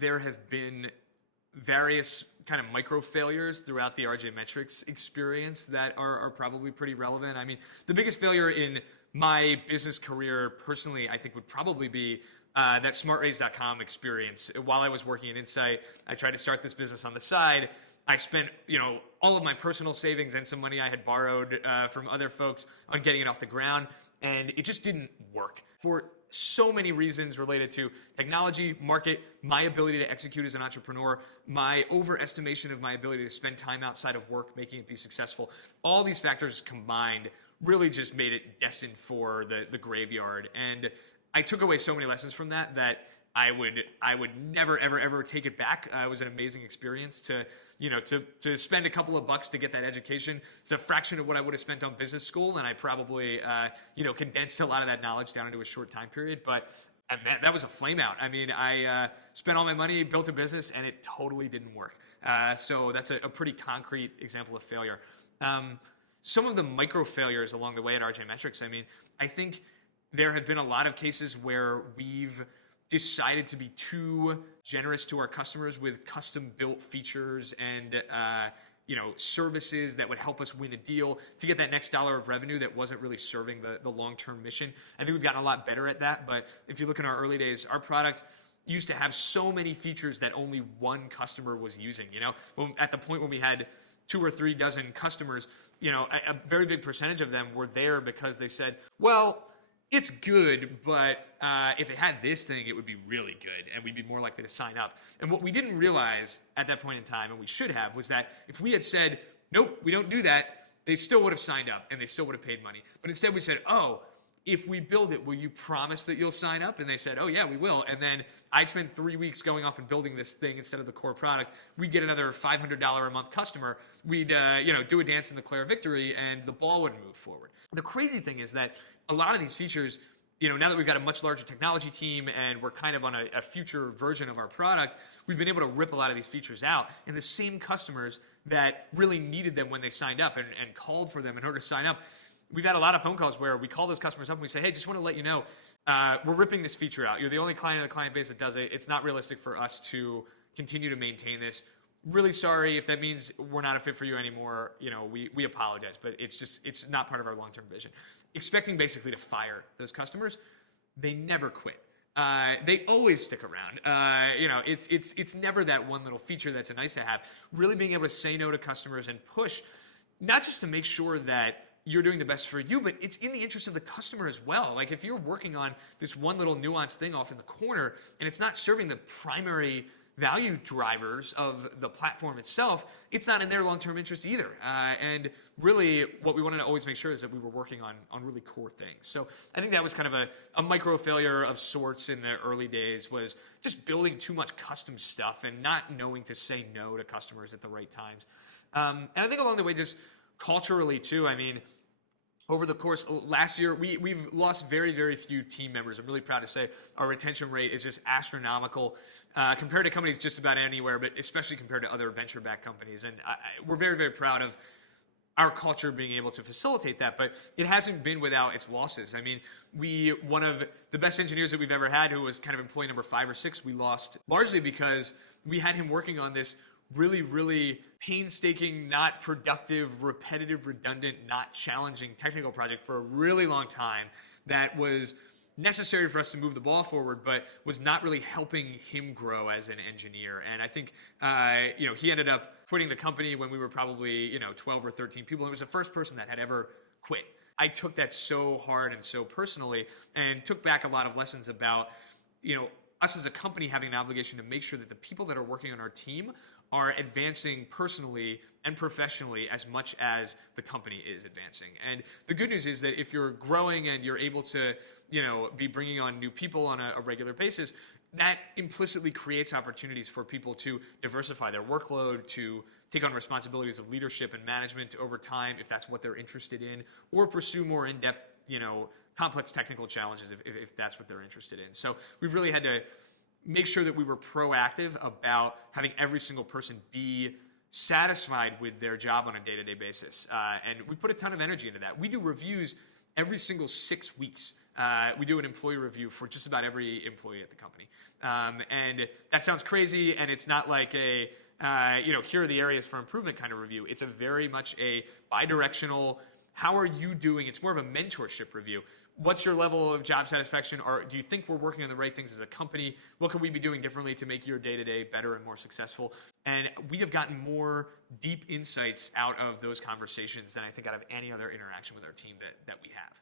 there have been various kind of micro failures throughout the RJMetrics experience that are probably pretty relevant. I mean, the biggest failure in my business career personally, I think, would probably be that smartraise.com experience. While I was working at Insight, I tried to start this business on the side. I spent, all of my personal savings and some money I had borrowed from other folks on getting it off the ground, and it just didn't work for so many reasons related to technology, market, my ability to execute as an entrepreneur, my overestimation of my ability to spend time outside of work, making it be successful. All these factors combined really just made it destined for the graveyard. And I took away so many lessons from that I would never, ever take it back. It was an amazing experience to spend a couple of bucks to get that education. It's a fraction of what I would have spent on business school. And I probably, condensed a lot of that knowledge down into a short time period. But that was a flame out. I mean, I spent all my money, built a business, and it totally didn't work. So that's a pretty concrete example of failure. Some of the micro failures along the way at RJMetrics, I mean, I think there have been a lot of cases where we've decided to be too generous to our customers with custom built features and services that would help us win a deal to get that next dollar of revenue that wasn't really serving the long-term mission. I think we've gotten a lot better at that, but if you look in our early days, our product used to have so many features that only one customer was using. At the point when we had 2 or 3 dozen customers, a very big percentage of them were there because they said, well, it's good, but if it had this thing, it would be really good, and we'd be more likely to sign up. And what we didn't realize at that point in time, and we should have, was that if we had said, nope, we don't do that, they still would have signed up, and they still would have paid money. But instead we said, oh, if we build it, will you promise that you'll sign up? And they said, oh yeah, we will. And then I'd spend 3 weeks going off and building this thing instead of the core product. We'd get another $500 a month customer. We'd do a dance and declare victory, and the ball would move forward. The crazy thing is that a lot of these features, now that we've got a much larger technology team and we're kind of on a future version of our product, we've been able to rip a lot of these features out. And the same customers that really needed them when they signed up and called for them in order to sign up, we've had a lot of phone calls where we call those customers up and we say, hey, just want to let you know, we're ripping this feature out. You're the only client in the client base that does it. It's not realistic for us to continue to maintain this. Really sorry if that means we're not a fit for you anymore. We apologize, but it's not part of our long-term vision. Expecting basically to fire those customers, they never quit. They always stick around. It's never that one little feature that's a nice to have. Really being able to say no to customers and push, not just to make sure that you're doing the best for you, but it's in the interest of the customer as well. Like if you're working on this one little nuanced thing off in the corner and it's not serving the primary value drivers of the platform itself, it's not in their long-term interest either. And really what we wanted to always make sure is that we were working on really core things. So I think that was kind of a micro failure of sorts in the early days, was just building too much custom stuff and not knowing to say no to customers at the right times. And I think along the way, just culturally too, I mean, over the course last year, we've lost very, very few team members. I'm really proud to say our retention rate is just astronomical compared to companies just about anywhere, but especially compared to other venture-backed companies. And we're very, very proud of our culture being able to facilitate that, but it hasn't been without its losses. I mean, one of the best engineers that we've ever had, who was kind of employee number 5 or 6, we lost largely because we had him working on this really, really painstaking, not productive, repetitive, redundant, not challenging technical project for a really long time that was necessary for us to move the ball forward, but was not really helping him grow as an engineer. And I think, he ended up quitting the company when we were probably, 12 or 13 people. It was the first person that had ever quit. I took that so hard and so personally and took back a lot of lessons about, us as a company having an obligation to make sure that the people that are working on our team are advancing personally and professionally as much as the company is advancing. And the good news is that if you're growing and you're able to, be bringing on new people on a regular basis, that implicitly creates opportunities for people to diversify their workload, to take on responsibilities of leadership and management over time, if that's what they're interested in, or pursue more in-depth, complex technical challenges if that's what they're interested in. So we've really had to make sure that we were proactive about having every single person be satisfied with their job on a day-to-day basis. And we put a ton of energy into that. We do reviews every single 6 weeks we do an employee review for just about every employee at the company. And that sounds crazy, and it's not like a, here are the areas for improvement kind of review. It's a very much a bi-directional, how are you doing? It's more of a mentorship review. What's your level of job satisfaction? Or do you think we're working on the right things as a company? What can we be doing differently to make your day-to-day better and more successful? And we have gotten more deep insights out of those conversations than I think out of any other interaction with our team that we have.